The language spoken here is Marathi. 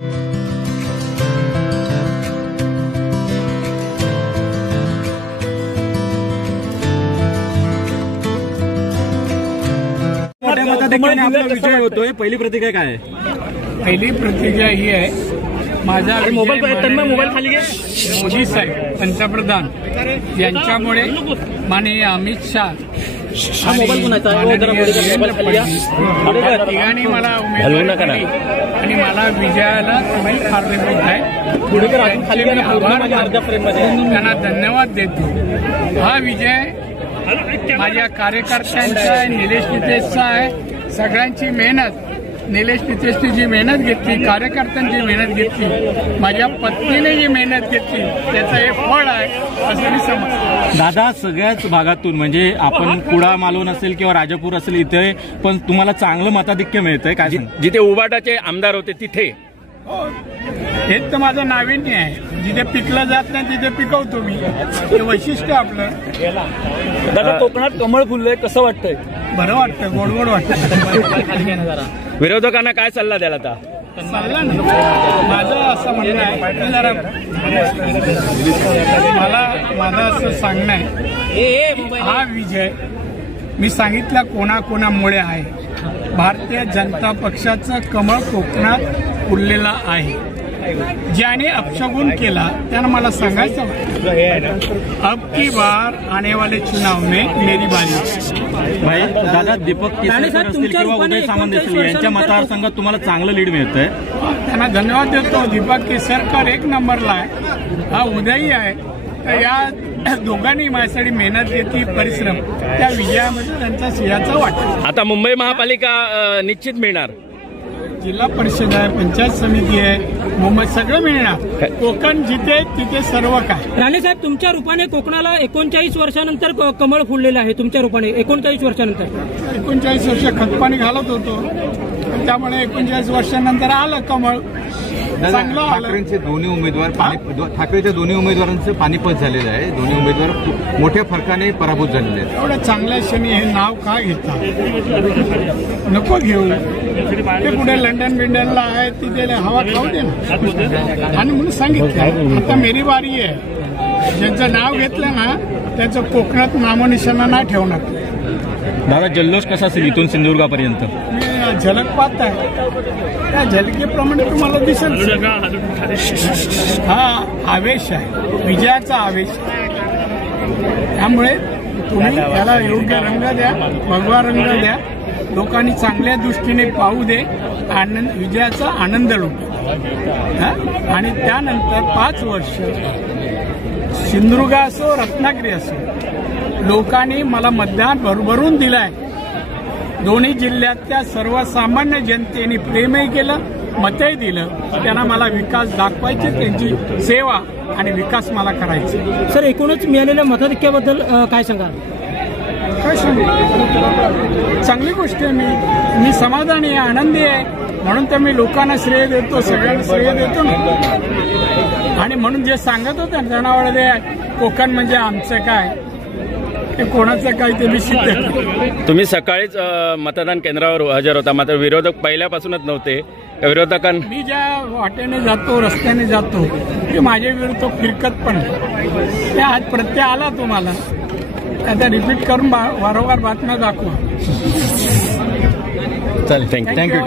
मोठ्या मताधिक्याने आपला विजय होतोय, पहिली प्रतिक्रिया काय आहे? पहिली प्रतिक्रिया ही आहे, माझा मोबाईल खाली घे, मोदी साहेब पंतप्रधान यांच्यामुळे माननीय अमित शाह तिघांनी मला उमेदवारी आणि मला विजयाला तुम्ही कारणीभूत आहे, त्यांना धन्यवाद देतो। हा विजय माझ्या कार्यकर्त्यांचा आहे, निलेश नितेशचा आहे, सगळ्यांची मेहनत, निलेश नितेशने जी मेहनत घेतली, कार्यकर्त्यांची मेहनत घेतली, माझ्या पत्नीने जी मेहनत घेतली, त्याचं हे फळ आहे असं मी समजतो। दादा, सगळ्याच भागातून म्हणजे आपण कुडा मालवण असेल किंवा राजापूर असेल इथे पण तुम्हाला चांगलं मताधिक्य मिळतंय काय? जिथे उबाटाचे आमदार होते तिथे हेच तर माझं नाविन्य आहे, जिथे पिकलं जात नाही तिथे पिकवतो मी, हे वैशिष्ट्य आपलं। दादा, कोकणात कमळ फुललंय, कसं वाटतंय? बरं वाटतं, गोड वाटतं। विरोधकांना काय सल्ला द्याल आता? सल्ला नाही, माझं असं म्हणणं आहे, जरा माझं असं सांगणं आहे, हा विजय मी सांगितलं कोणाकोणामुळे आहे। भारतीय जनता पक्षाचं कमळ कोकणात फुललेला आहे। ज्याने अपशगुन केला त्यानं मला सांगायचं, अब की बार आने वाले चुनाव में मेरी बारी। भाई दादा, दीपक केसरकर असतील किंवा उदय सामंत असतील यांच्या मतदारसंघात तुम्हाला चांगलं लीड मिळतंय, त्यांना धन्यवाद देतो। दीपक केसरकर एक नंबरला आहे, हा उदयही आहे, तर या दोघांनी माझ्यासाठी मेहनत घेतली, परिश्रम, त्या विजयामध्ये त्यांचा सिंहाचा वाटा। आता मुंबई महापालिका निश्चित मिळणार, जिल्हा परिषद आहे, पंचायत समिती आहे, मुंबई सगळं मिळणार। कोकण जिथे तिथे सर्व काय। राणे साहेब, तुमच्या रूपाने कोकणाला 39 वर्षानंतर कमळ फुललेलं आहे, तुमच्या रूपाने 39 वर्षानंतर। 39 वर्ष खतपाणी घालत होतो, त्यामुळे 39 वर्षानंतर आलं कमळ, चांगलं आलं। ठाकरेंचे दोन्ही उमेदवार ठाकरेच्या दोन्ही उमेदवारांचं पानिपत झालेलं आहे, दोन्ही उमेदवार मोठ्या फरकाने पराभूत झालेले आहेत। एवढ्या चांगल्या क्षणी हे नाव का घेता, नको घेऊ, ते पुढे लंडन बिंडनला आहे, तिथे हवा खाऊ दे ना। आणि म्हणून सांगितलं आता मेरी बारी आहे, ज्यांचं नाव घेतलं ना त्याचं कोकणात नामोनिशाणा नाही ठेवणार। दादा, जल्लोष कसा असेल इथून सिंधुदुर्गापर्यंत? झलक पाहत आहे, त्या झलकेप्रमाणे तुम्हाला दिसेल। हा आवेश आहे, विजयाचा आवेश, त्यामुळे तुम्ही त्याला योग्य रंग द्या, भगवा रंग द्या, लोकांनी चांगल्या दृष्टीने पाहू दे, आनंद, विजयाचा आनंद लुटू। आणि त्यानंतर 5 वर्ष सिंधुदुर्ग असो रत्नागिरी असो, लोकांनी मला मतदान भरभरून दिलंय। दोन्ही जिल्ह्यातल्या सर्वसामान्य जनतेने प्रेमही केलं, मतही दिलं, त्यांना मला विकास दाखवायचे, त्यांची सेवा आणि विकास मला करायचा। सर, एकूणच मिळालेल्या मताधिक्याबद्दल काय सांगाल? काय सांगू, चांगली गोष्ट आहे, मी समाधानी आहे, आनंदी आहे, म्हणून तर मी लोकांना श्रेय देतो, सगळ्यांना श्रेय देतो ना। आणि म्हणून जे सांगत होते जनावळे कोकण म्हणजे आमचं काय, ते कोणाचं काय ते मी सिद्ध केलं। तुम्ही सकाळीच मतदान केंद्रावर हजर होता, मात्र विरोधक पहिल्यापासूनच नव्हते, विरोधकांना मी ज्या वाटेने जातो, रस्त्याने जातो, ते माझ्या विरुद्ध फिरकत पण त्या आज प्रत्यय आला तुम्हाला, आता रिपीट करून वारंवार बातम्या दाखवा। चालेल, थँक्यू।